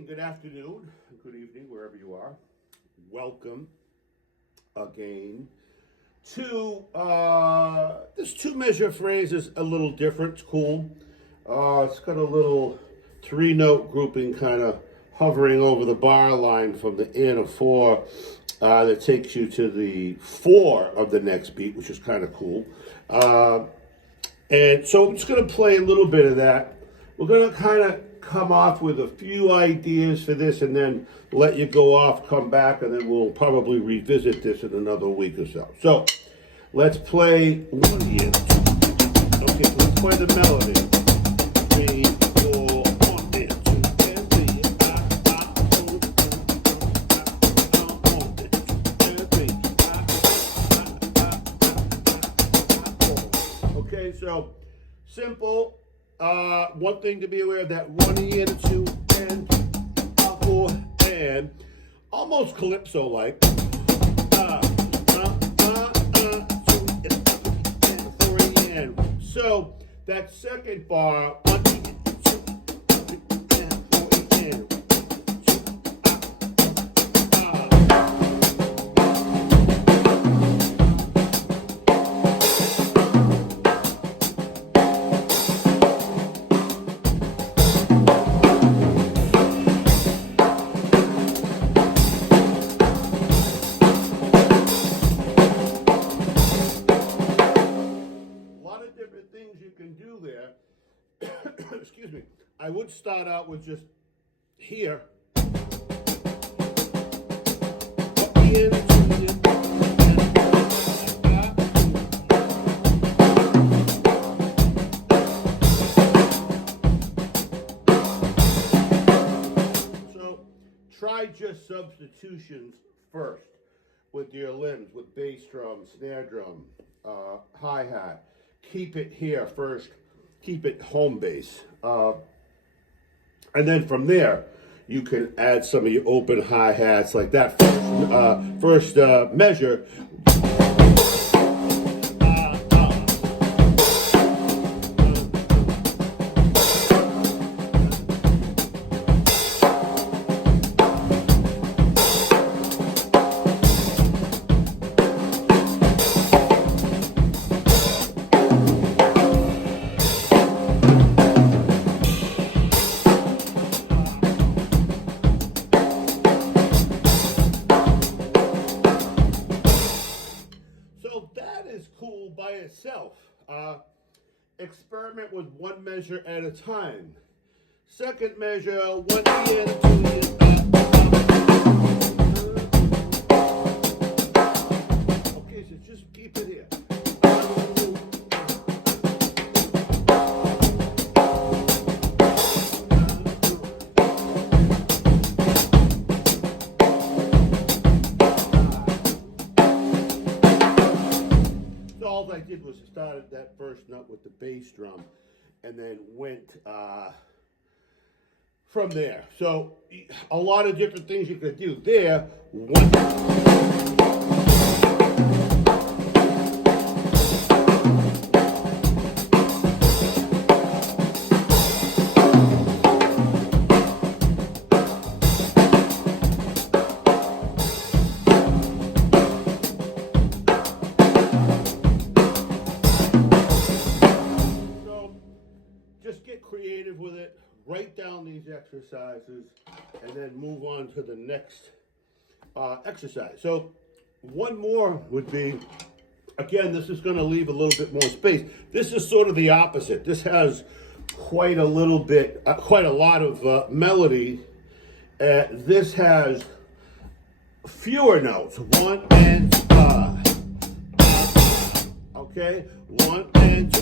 morning, good afternoon, good evening, wherever you are. Welcome again to this two-measure phrase is a little different. It's cool. It's got a little three-note grouping kind of hovering over the bar line from the in of four that takes you to the four of the next beat, which is kind of cool. And so I'm just going to play a little bit of that. We're going to kind of come off with a few ideas for this and then let you go off, come back, and then we'll probably revisit this in another week or so. So let's play one here. Okay, so let's play the melody. 3, 4, 1, and 2, and 3. Okay, so simple. One thing to be aware of that 1 and 2 and 4 and almost calypso-like. 2 and 4 and. So that second bar 1 and 2 and 4 and. Excuse me. I would start out with just here. So try just substitutions first with your limbs, with bass drum, snare drum, hi-hat. Keep it here first. Keep it home base. And then from there, you can add some of your open hi-hats like that first measure. Cool by itself. Experiment with one measure at a time. Second measure, 1 and 2 and okay, so just keep it here. All I did was started that first note with the bass drum and then went from there. So a lot of different things you could do there. Creative with it, write down these exercises, and then move on to the next exercise. So one more would be, again, this is going to leave a little bit more space. This is sort of the opposite. This has quite a lot of melody. This has fewer notes. 1 and 2. Okay, 1 and 2.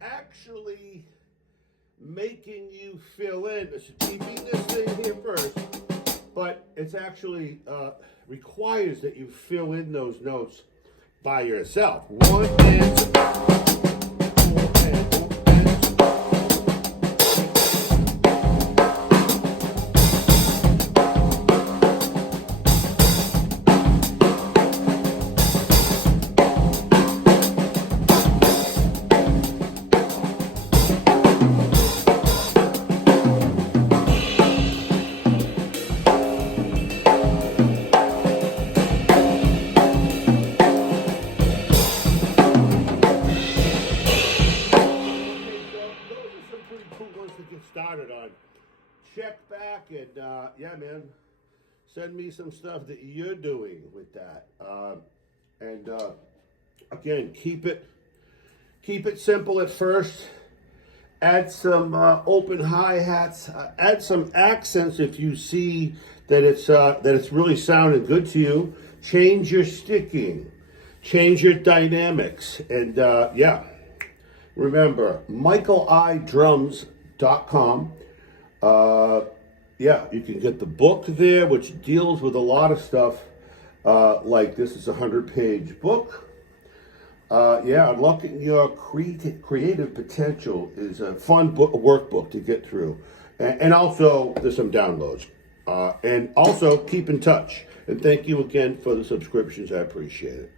Actually making you fill in, keeping this thing here first, but it's actually requires that you fill in those notes by yourself. 1 and 2, 4 and 1 and 2. get started on. Check back and yeah, man, send me some stuff that you're doing with that. And again, keep it simple at first. Add some open hi-hats. Add some accents if you see that it's really sounding good to you. Change your sticking. Change your dynamics. And yeah, remember, michaelidrums.com. Yeah, you can get the book there, which deals with a lot of stuff. Like this is a 100-page book. Yeah, Unlocking Your Creative Potential is a fun book, workbook to get through. And also, there's some downloads. And also, keep in touch. And thank you again for the subscriptions. I appreciate it.